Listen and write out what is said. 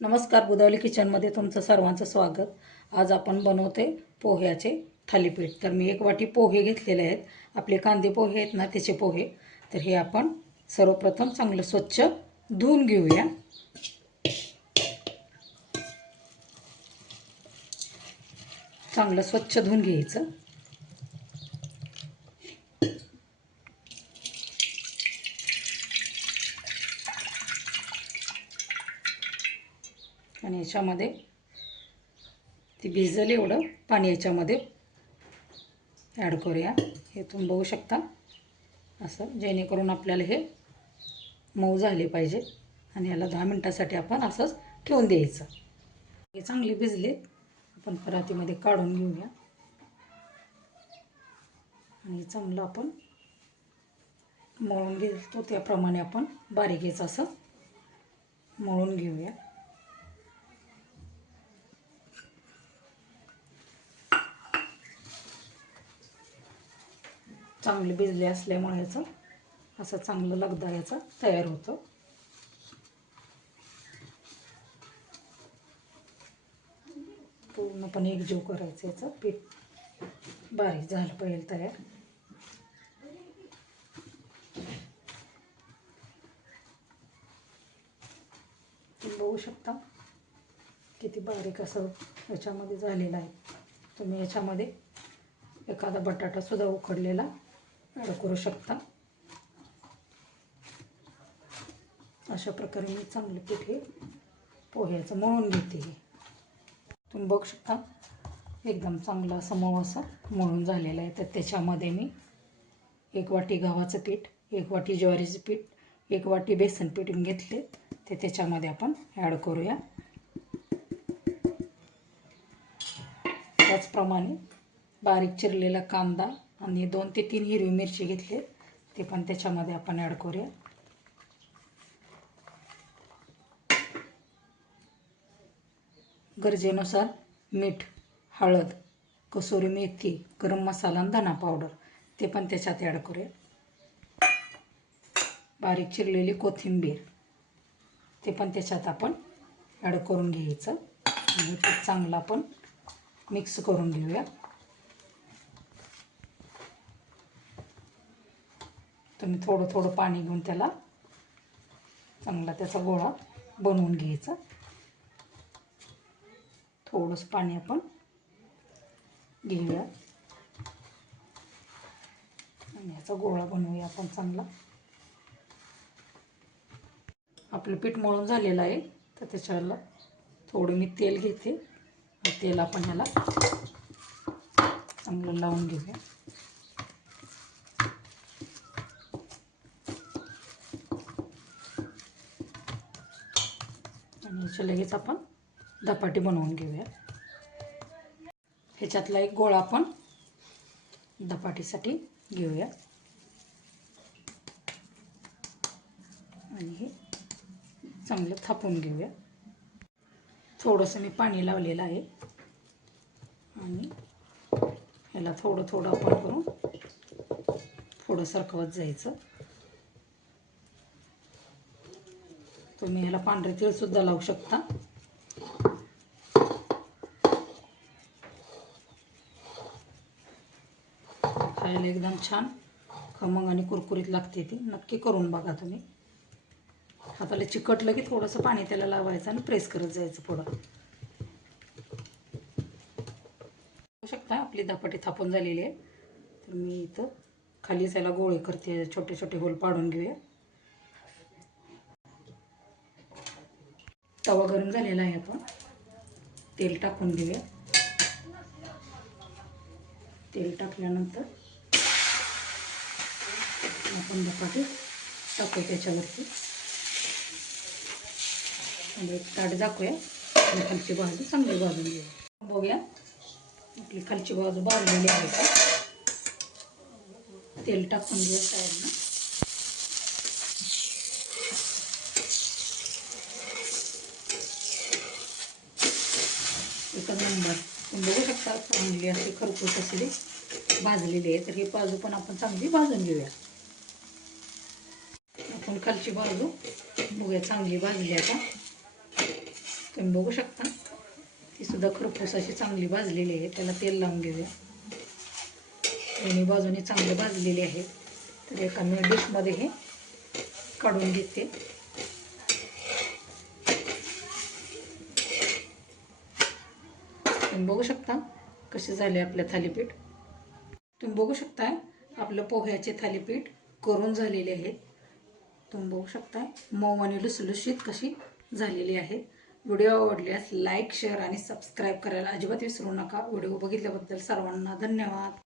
नमस्कार, बुधावली किचनमध्ये तुमचं सर्वांचं स्वागत. आज आपण बनवते पोह्याचे थालीपीठ. तर मी 1 वाटी पोहे घेतलेले आहेत. आपले कांदे पोहे आहेत ना, त्याचे पोहे. तर हे आपण सर्वप्रथम चांगलं स्वच्छ धुवून घेऊया. चांगलं स्वच्छ धुवून घ्यायचं. आणि याच्यामध्ये ती भिजल एवढं पाणी याच्यामध्ये ॲड करूया. हे तुम्ही बघू शकता, असं जेणेकरून आपल्याला हे मऊ झाले पाहिजे. आणि याला 10 मिनिटासाठी आपण असंच ठेवून द्यायचं. हे चांगले भिजले, आपण परातीमध्ये काढून घेऊया. आणि चांगलं आपण मळून घेतो त्याप्रमाणे आपण बारीक घ्यायचं, असं मळून घेऊया. चांगले भिजले असल्यामुळे याचं असं चांगलं लगदा याचा तयार होतं. पूर्णपणे एकजीव करायचं, याचं पीठ बारीक झालं पाहिजे तयार. तुम्ही बघू शकता किती बारीक असं याच्यामध्ये झालेलं आहे. तुम्ही याच्यामध्ये एखादा बटाटासुद्धा उकडलेला ॲड करू शकता. अशा प्रकारे मी चांगले पीठ हे पोह्याचं मळून घेते. तुम्ही बघू शकता एकदम चांगलं असं मऊ असं मळून झालेलं आहे. तर त्याच्यामध्ये मी 1 वाटी गव्हाचं पीठ, 1 वाटी ज्वारीचं पीठ, 1 वाटी बेसन पीठ घेतले, ते त्याच्यामध्ये आपण ॲड करूया. त्याचप्रमाणे बारीक चिरलेला कांदा आणि 2 ते 3 हिरवी मिरची घेतले, ते पण त्याच्यामध्ये आपण ॲड करूया. गरजेनुसार मीठ, हळद, कसुरी मेथी, गरम मसाला आणि धना पावडर ते पण त्याच्यात ॲड करूया. बारीक चिरलेली कोथिंबीर ते पण त्याच्यात आपण ॲड करून घ्यायचं. आणि ते चांगलं आपण मिक्स करून घेऊया. तुम्ही थोडं थोडं पाणी घेऊन त्याला चांगला त्याचा गोळा बनवून घ्यायचा. थोडंसं पाणी आपण घेऊया आणि याचा गोळा बनवूया आपण चांगला. आपलं पीठ मळून झालेलं आहे, तर त्याच्याला थोडं मी तेल घेते. तेल आपण ह्याला चांगलं लावून घेऊया. आणि याच्या लगेच आपण धपाटी बनवून घेऊया. ह्याच्यातला एक गोळा आपण धपाटीसाठी घेऊया. आणि हे चांगलं थापून घेऊया. थोडंसं मी पाणी लावलेलं आहे आणि ह्याला थोडं थोडं आपण करून थोडं सरकवत जायचं. तुम्ही ह्याला पांढरे तीळसुद्धा लावू शकता. खायला एकदम छान खमंग आणि कुरकुरीत लागते. ती नक्की करून बघा तुम्ही. हाताला चिकटलं की थोडंसं पाणी त्याला लावायचं आणि प्रेस करत जायचं पुढं. बघू शकता आपली धपाटी थापून झालेली आहे. तर मी इथं खालीच याला गोळे करते, छोटे छोटे होल पाडून घेऊया. तवा गरम झालेला आहे, आपण तेल टाकून घेऊया. तेल टाकल्यानंतर आपण धपाटे टाकू त्याच्यावरती. आणि एक ताट दाखवूया आणि खालची बाजू चांगली भाजून घेऊया. बघूया आपली खालची बाजू भाजलेली आहे का. तेल टाकून घेऊया साईडनं. एकच नंबर. तुम्ही बघू शकता चांगली अशी खरपूस अशी भाजलेली आहे. तर ही बाजू पण आपण चांगली भाजून घेऊया. आपण खालची बाजू बघूया चांगली भाजली आता. तुम्ही बघू शकता ती सुद्धा खरपूस अशी चांगली भाजलेली आहे. त्याला तेल लावून घेऊया. दोन्ही बाजूनी चांगले भाजलेले आहे. तर एका मी डिशमध्ये हे काढून घेते. तुम्ही बघू शकता कसे झाले आपले थालीपीठ. तुम्ही बघू शकता आपलं पोह्याचे थालीपीठ करून झालेले आहेत. तुम्ही बघू शकता मऊ आणि लुसलुशीत कशी झालेली आहेत. व्हिडिओ आवडल्यास लाईक, शेअर आणि सबस्क्राईब करायला अजिबात विसरू नका. व्हिडिओ बघितल्याबद्दल सर्वांना धन्यवाद.